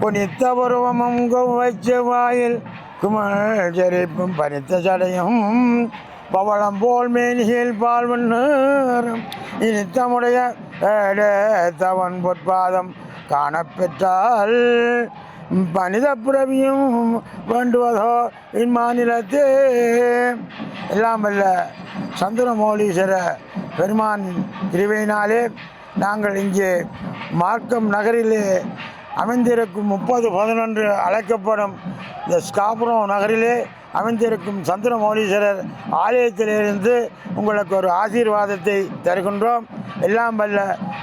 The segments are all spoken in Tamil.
குனித்த பருவமும் கொவ்வைச்சு வாயில் குமல் ஜெரிப்பும் பனித்த சடையும் பவளம் போல் மேனியில் பால் வண்ணரும் இனித்தமுடைய தவன் பொற்பாதம் காணப்பெற்றால் மனித பிறவியும் வேண்டுவதோ இம்மாநிலத்தே. எல்லாம் வல்ல சந்திரமௌலீஸ்வர பெருமான் கிருபையினாலே நாங்கள் இங்கே மார்க்கம் நகரிலே அமைந்திருக்கும் 30-11 அழைக்கப்படும் இந்த ஸ்காப்ரோ நகரிலே அமைந்திருக்கும் சந்திரமௌலீஸ்வரர் ஆலயத்திலிருந்து உங்களுக்கு ஒரு ஆசீர்வாதத்தை தருகின்றோம். எல்லாம் வல்ல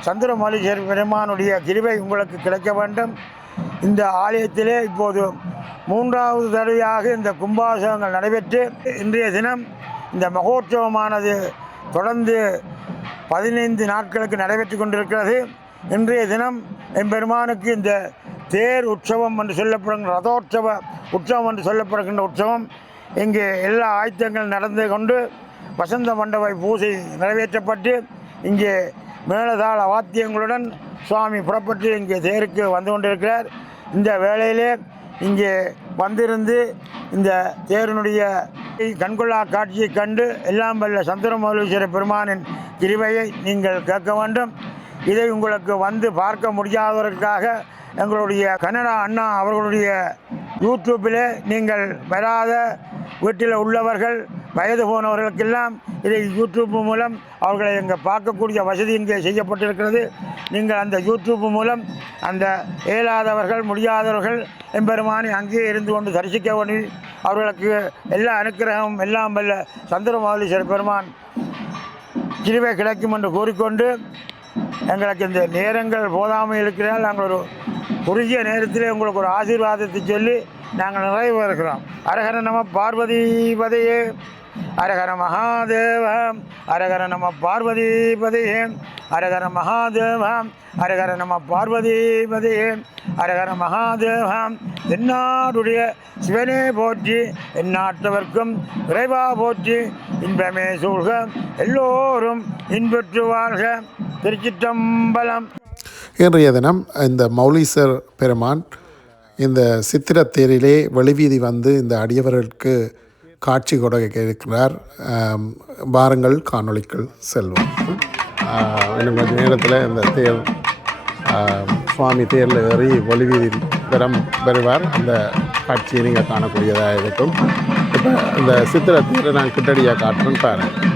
சந்திரமௌலீஸ்வரர் பெருமானுடைய கிருபை உங்களுக்கு கிடைக்க வேண்டும். இந்த ஆலயத்திலே இப்போது 3வது தடவையாக இந்த கும்பாபிஷேகங்கள் நடைபெற்று இன்றைய தினம் இந்த மகோற்சவமானது தொடர்ந்து 15 நாட்களுக்கு நடைபெற்று கொண்டிருக்கிறது. இன்றைய தினம் எம்பெருமானுக்கு இந்த தேர் உற்சவம் என்று சொல்லப்படுகின்ற ரதோற்சவ உற்சவம் என்று சொல்லப்படுகின்ற உற்சவம் இங்கே எல்லா ஆயத்தங்கள் நடந்து கொண்டு வசந்த மண்டப பூஜை நிறைவேற்றப்பட்டு இங்கே மேலதாள வாத்தியங்களுடன் சுவாமி புறப்பட்டு இங்கே தேருக்கு வந்து கொண்டிருக்கிறார். இந்த வேளையிலே இங்கே வந்திருந்து இந்த தேரினுடைய கண்கொள்ளா காட்சியை கண்டு எல்லாம் வல்ல சந்திரமௌலீஸ்வர பெருமானின் கிருபையை நீங்கள் கேட்க வேண்டும். இதை உங்களுக்கு வந்து பார்க்க முடியாததற்காக எங்களுடைய கனடா அண்ணா அவர்களுடைய யூடியூப்பிலே நீங்கள் வராத வீட்டில் உள்ளவர்கள் வயது போனவர்களுக்கெல்லாம் இதை யூடியூப் மூலம் அவர்களை இங்கே பார்க்கக்கூடிய வசதி இங்கே செய்யப்பட்டிருக்கிறது. நீங்கள் அந்த யூடியூப் மூலம் அந்த இயலாதவர்கள் முடியாதவர்கள் எம்பெருமானை அங்கேயே இருந்து கொண்டு தரிசிக்க வேண்டி அவர்களுக்கு எல்லா அனுக்கிரகமும் எல்லாம் வல்ல சந்திரமௌலீஸ்வர பெருமான் கிருபை கிடைக்கும் என்று கூறிக்கொண்டு எங்களுக்கு இந்த நேரங்கள் போதாமல் இருக்கிறால் நாங்கள் ஒரு குறுகிய நேரத்திலே உங்களுக்கு ஒரு ஆசீர்வாதத்தை சொல்லி நாங்கள் நிறைவு வருகிறோம். அரஹர நம பார்வதி பதையே, அரஹர மகாதேவ, அரஹர நம பார்வதி பதையே, அரஹர மகாதேவ, அரஹர நம பார்வதி பதையே, அரஹர மகாதேவ. தென்னாடுடைய சிவனே போற்றி, எந்நாட்டவர்க்கும் இறைவா போற்றி, இன்பமே சூழ்க, எல்லோரும் இன்பற்று வாழ்க. திருச்சிற்றம்பலம். இன்றைய தினம் இந்த மௌலீஸ்வர் பெருமான் இந்த சித்திர தேரிலே வெளிவீதி வந்து இந்த அடியவர்களுக்கு காட்சி கொடுக்க இருக்கிறார். வாருங்கள் காணொளிக்குள் செல்வோம். இன்னும் கொஞ்சம் நேரத்தில் இந்த தேர் சுவாமி தேரில் ஏறி வெளிவீதி பெறுவார். அந்த காட்சியை நீங்கள் காணக்கூடியதாக இருக்கும். இப்போ இந்த சித்திர தேரை நான் கிட்டடியாக காட்டுறேன்னு பாருங்கள்.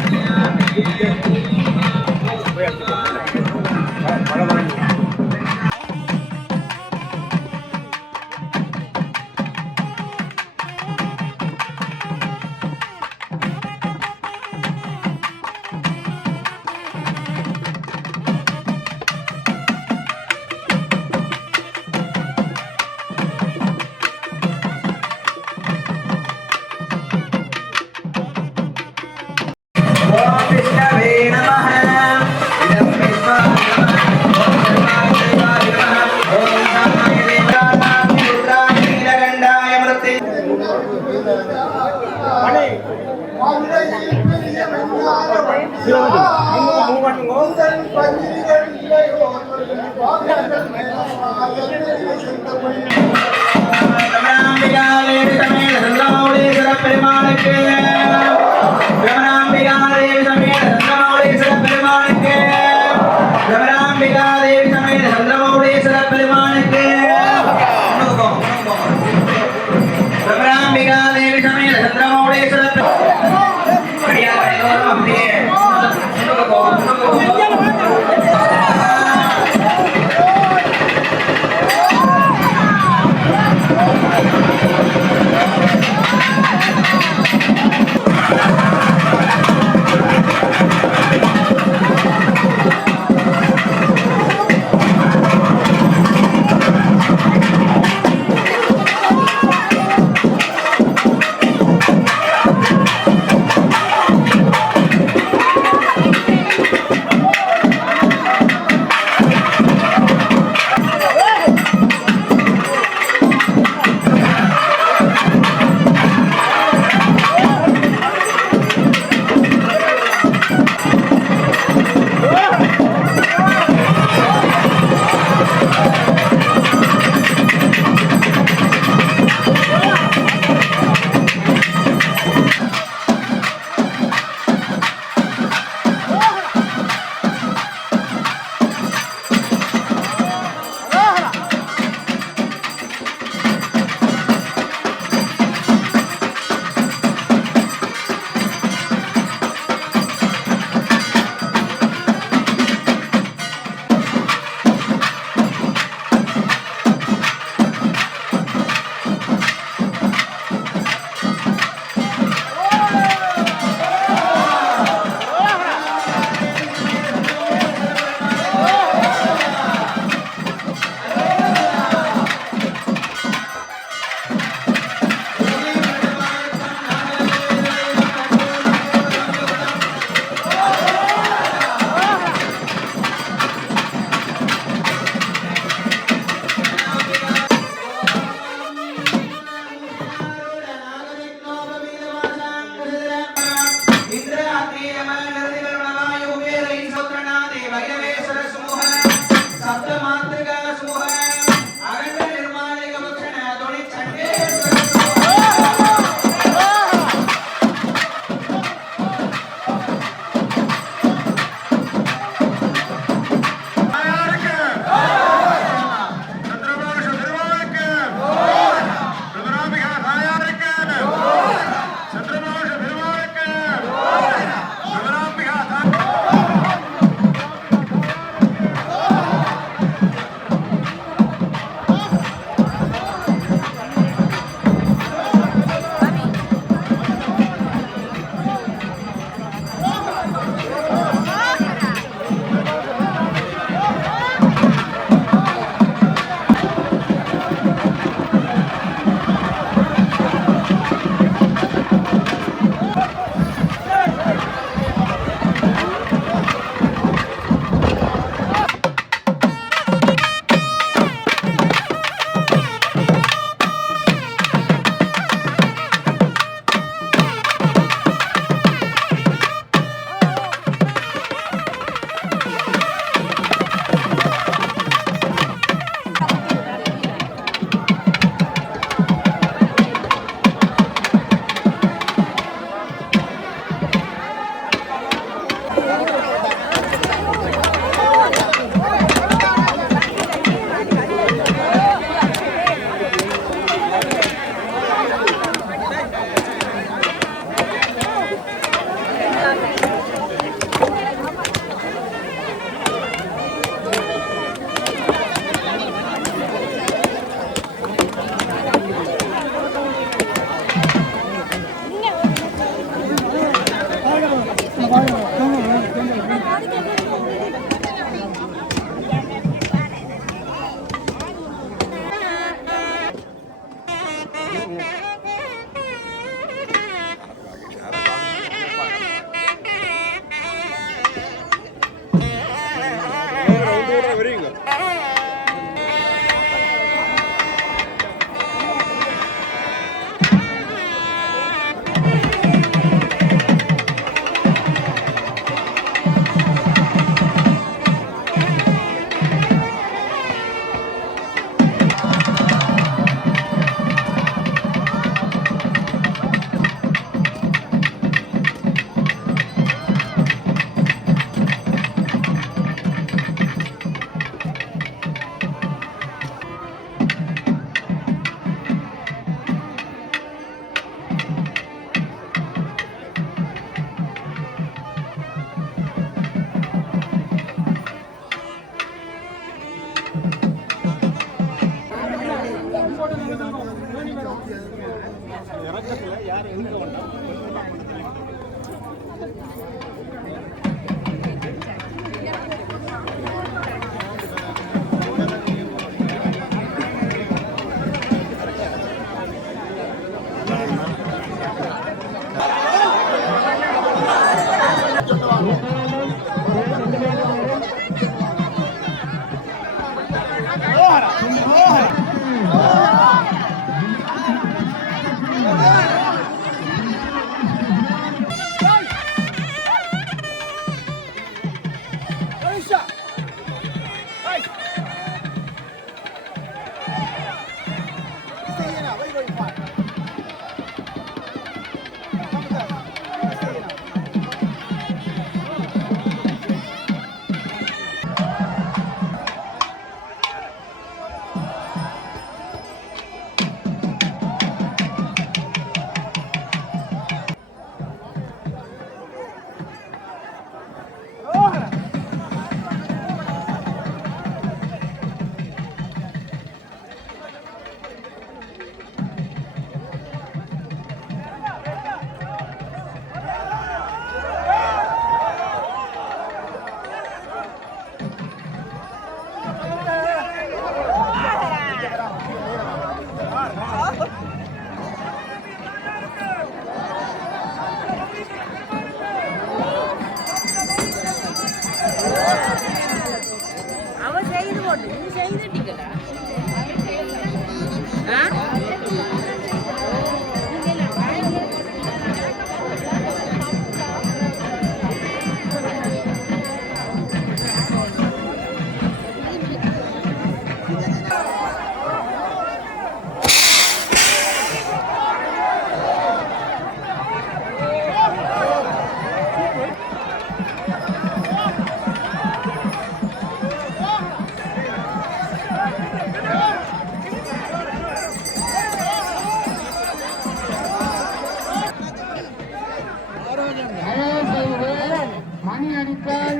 மணி அடித்தால்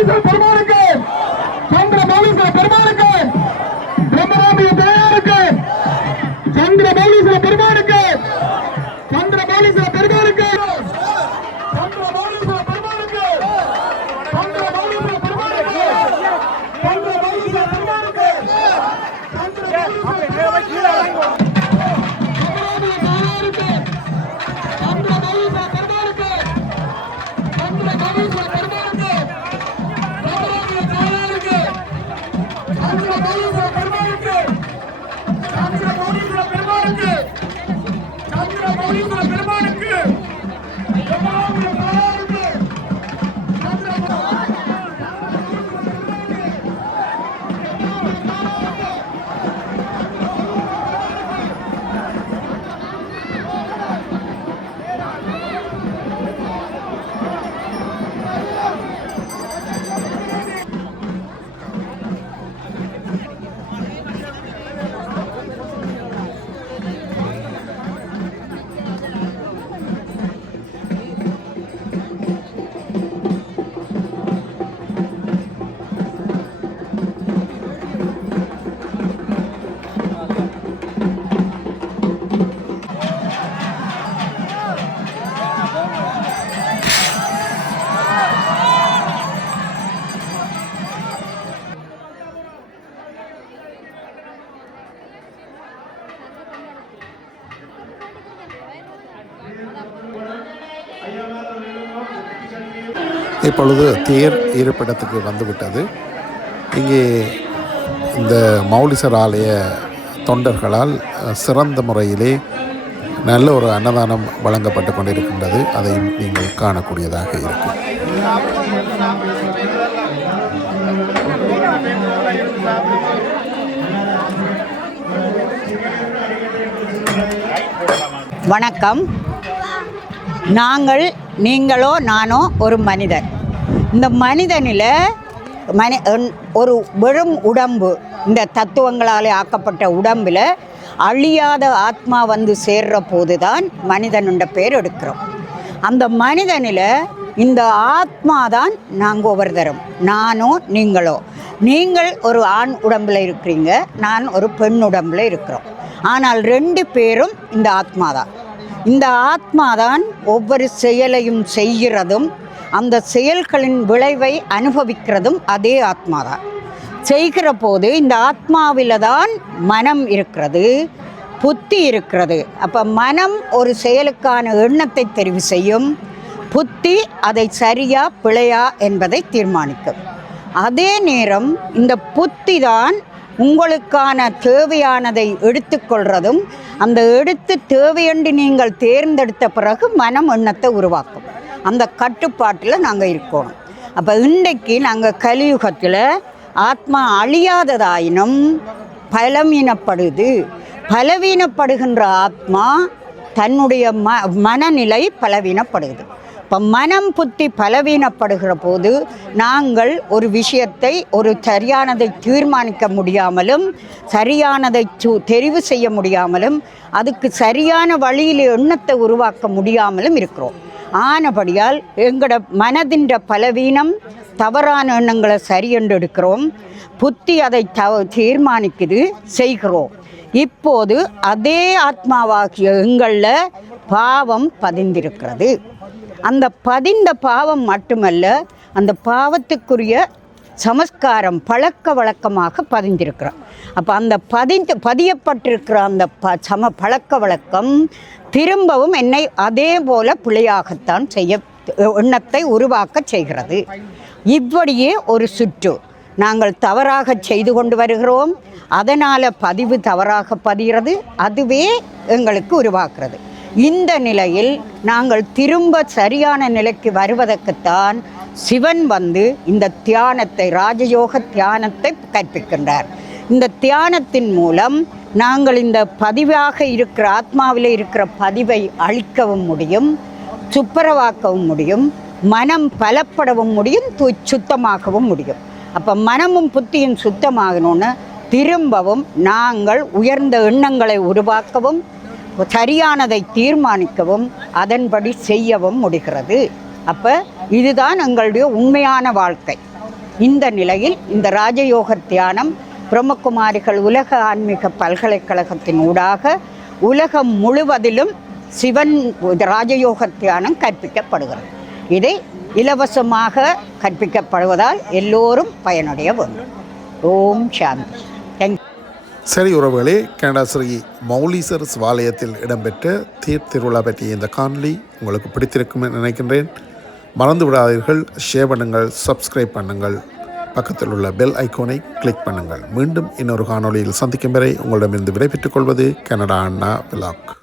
மௌலீஸ்வர பெருமானுக்கு, சந்திர மௌலீஸ்வர பெருமானுக்கு, பிரம்மராமிய தாயாருக்கு, சந்திர மௌலீஸ்வர பெருமானுக்கு, சந்திர மௌலீஸ்வர பெருமானுக்கு, சந்திர மௌலீஸ்வர பெருமானுக்கு, சந்திர மௌலீஸ்வர பெருமானுக்கு, சந்திர மௌலீஸ்வர பெருமானுக்கு, இப்பொழுது தேர் இருப்பிடத்துக்கு வந்துவிட்டது. இங்கே இந்த மௌலிசர் ஆலய தொண்டர்களால் சிறந்த முறையிலே நல்ல ஒரு அன்னதானம் வழங்கப்பட்டு கொண்டிருக்கின்றது. அதையும் நீங்கள் காணக்கூடியதாக இருக்கும். வணக்கம். நீங்களோ நானோ ஒரு மனிதன். இந்த மனிதனில் ஒரு வெறும் உடம்பு, இந்த தத்துவங்களால் ஆக்கப்பட்ட உடம்பில் அழியாத ஆத்மா வந்து சேர்ற போது தான் மனிதனுன்ற பேர் எடுக்கிறோம். அந்த மனிதனில் இந்த ஆத்மா தான் நாங்கள் ஒவ்வொருத்தரும், நானோ நீங்களோ. நீங்கள் ஒரு ஆண் உடம்பில் இருக்கிறீங்க, நான் ஒரு பெண் உடம்பில் இருக்கிறோம். ஆனால் 2 பேரும் இந்த ஆத்மா தான். இந்த ஆத்மா தான் ஒவ்வொரு செயலையும் செய்கிறதும், அந்த செயல்களின் விளைவை அனுபவிக்கிறதும் அதே ஆத்மா தான். செய்கிற போது இந்த ஆத்மாவில் தான் மனம் இருக்கிறது, புத்தி இருக்கிறது. அப்போ மனம் ஒரு செயலுக்கான எண்ணத்தை தெரிவு செய்யும், புத்தி அதை சரியா பிழையா என்பதை தீர்மானிக்கும். அதே நேரம் இந்த புத்தி தான் உங்களுக்கான தேவையானதை எடுத்துக்கொள்கிறதும், அந்த எடுத்து தேவையென்று நீங்கள் தேர்ந்தெடுத்த பிறகு மனம் எண்ணத்தை உருவாக்கும். அந்த கட்டுப்பாட்டில் நாங்கள் இருக்கணும். அப்போ இன்றைக்கு நாங்கள் கலியுகத்தில் ஆத்மா அழியாததாயினும் பலவீனப்படுகின்ற ஆத்மா தன்னுடைய மனநிலை பலவீனப்படுது. இப்போ மனம் புத்தி பலவீனப்படுகிற போது நாங்கள் ஒரு விஷயத்தை ஒரு சரியானதை தீர்மானிக்க முடியாமலும், சரியானதை தெரிவு செய்ய முடியாமலும், அதுக்கு சரியான வழியில் எண்ணத்தை உருவாக்க முடியாமலும் இருக்கிறோம். ஆனபடியால் எங்களோட மனதின் பலவீனம், தவறான எண்ணங்களை சரியென்று எடுக்கிறோம், புத்தி அதை தீர்மானிக்குது, செய்கிறோம். இப்போது அதே ஆத்மாவாகிய எங்களில் பாவம் பதிந்திருக்கிறது. அந்த பதிந்த பாவம் மட்டுமல்ல, அந்த பாவத்துக்குரிய சமஸ்காரம் பழக்க வழக்கமாக பதிந்திருக்கிறோம். அப்போ அந்த பதியப்பட்டிருக்கிற அந்த பழக்க வழக்கம் திரும்பவும் என்னை அதே போல பிழையாகத்தான் எண்ணத்தை உருவாக்க செய்கிறது. இப்படியே ஒரு சுற்று நாங்கள் தவறாக செய்து கொண்டு வருகிறோம். அதனால் பதிவு தவறாக பதிகிறது, அதுவே எங்களுக்கு உருவாக்குறது. இந்த நிலையில் நாங்கள் திரும்ப சரியான நிலைக்கு வருவதற்குத்தான் சிவன் வந்து இந்த தியானத்தை, ராஜயோக தியானத்தை கற்பிக்கின்றார். இந்த தியானத்தின் மூலம் நாங்கள் இந்த பதிவாக இருக்கிற ஆத்மாவில் இருக்கிற பதிவை அழிக்கவும் முடியும், சுப்பரவாக்கவும் முடியும், மனம் பலப்படவும் முடியும், சுத்தமாகவும் முடியும். அப்போ மனமும் புத்தியும் சுத்தமாகணும்னு திரும்பவும் நாங்கள் உயர்ந்த எண்ணங்களை உருவாக்கவும், சரியானதை தீர்மானிக்கவும், அதன்படி செய்யவும் முடிகிறது. அப்போ இதுதான் எங்களுடைய உண்மையான வாழ்க்கை. இந்த நிலையில் இந்த ராஜயோக தியானம் பிரம்மகுமாரிகள் உலக ஆன்மீக பல்கலைக்கழகத்தின் ஊடாக உலகம் முழுவதிலும் சிவன் ராஜயோக தியானம் கற்பிக்கப்படுகிறது. இதை இலவசமாக கற்பிக்கப்படுவதால் எல்லோரும் பயனடைய வேண்டும். ஓம் சாந்தி. தேங்க்யூ. சரி உறவுகளே, கனடா ஸ்ரீ மௌலீசர் சிவாலயத்தில் இடம்பெற்ற தேர் திருவிழா பற்றிய இந்த காணொளி உங்களுக்கு பிடித்திருக்கும் என நினைக்கின்றேன். மறந்து விடாதீர்கள், ஷேர் பண்ணுங்கள், சப்ஸ்கிரைப் பண்ணுங்கள், பக்கத்தில் உள்ள பெல் ஐக்கோனை கிளிக் பண்ணுங்கள். மீண்டும் இன்னொரு காணொளியில் சந்திக்கும் வரை உங்களிடமிருந்து விடைபெற்றுக் கொள்வது கனடா அண்ணா விலாக்.